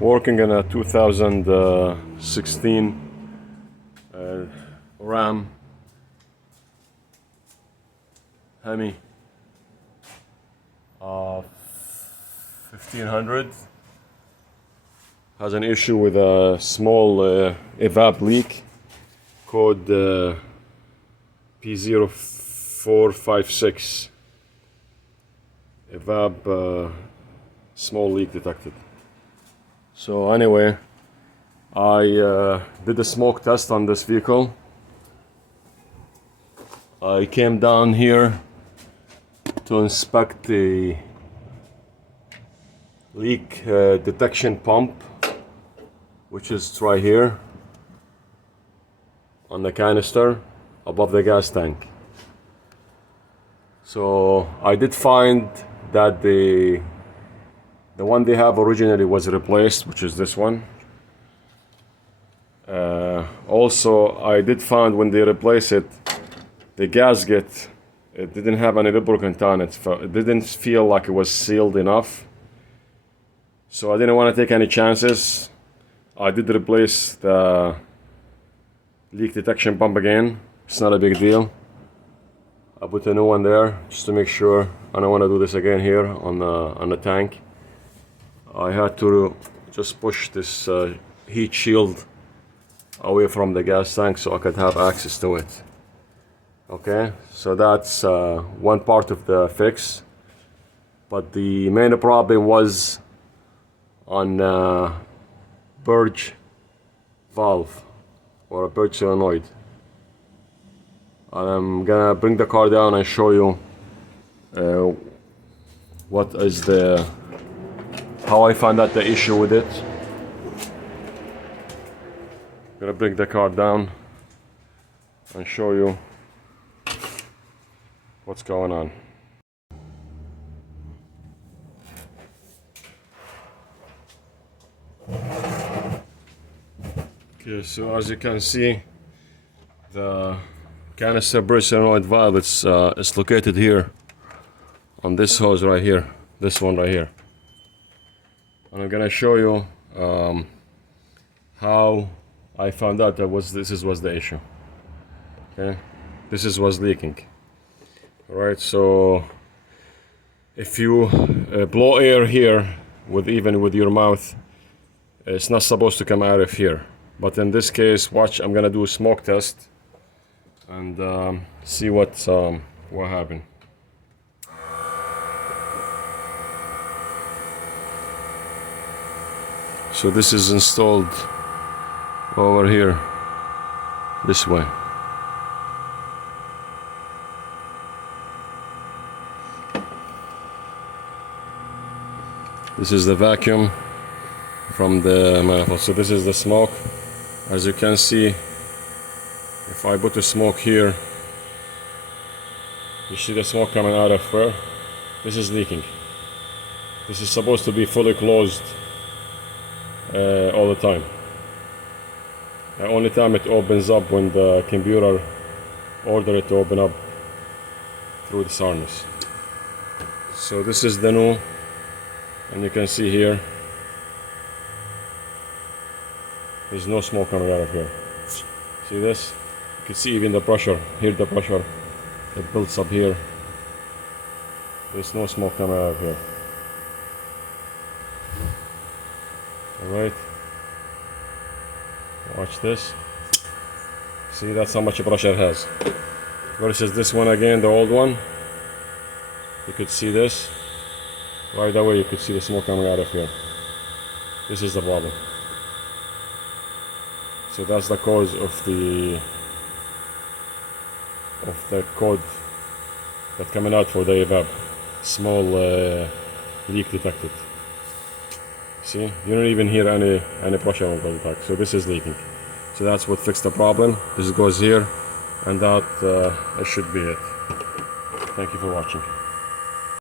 working in a 2016 Ram Hemi 1500. Has an issue with a small EVAP leak code P0456 EVAP small leak detected. So anyway, I did a smoke test on this vehicle. I came down here to inspect the leak detection pump, which is right here on the canister above the gas tank. So I did find that the one they have originally was replaced, which is this one. Also, I did find when they replaced it, the gasket, it didn't have any lubricant on it. It didn't feel like it was sealed enough. So I didn't want to take any chances. I did replace the leak detection pump again. It's not a big deal. I put a new one there just to make sure. I don't want to do this again here on the tank. I had to just push this heat shield away from the gas tank so I could have access to it. Okay, so that's one part of the fix. But the main problem was on purge valve or a purge solenoid. I'm gonna bring the car down and show you what is how I found out the issue with it. Gonna bring the car down and show you what's going on. Okay, so as you can see, the canister purge solenoid valve is located here on this hose right here, this one right here. And I'm gonna show you how I found out that this was the issue. Okay, this was leaking. All right, so if you blow air here even with your mouth, it's not supposed to come out of here. But in this case, watch, I'm gonna do a smoke test and see what happened. So this is installed over here, this way. This is the vacuum from the manifold. So this is the smoke. As you can see, if I put the smoke here, you see the smoke coming out of where? This is leaking. This is supposed to be fully closed all the time. The only time it opens up when the computer orders it to open up through the harness. So this is the new, and you can see here, there's no smoke coming out of here. See this? You can see even the pressure. Here the pressure, it builds up here. There's no smoke coming out of here. Alright. Watch this. See, that's how much pressure it has. Versus this one again, the old one. You could see this. Right away you could see the smoke coming out of here. This is the problem. So that's the cause of the code that's coming out for the EVAP. Small leak detected. See, you don't even hear any pressure on the tank. So this is leaking. So that's what fixed the problem. This goes here, and that should be it. Thank you for watching.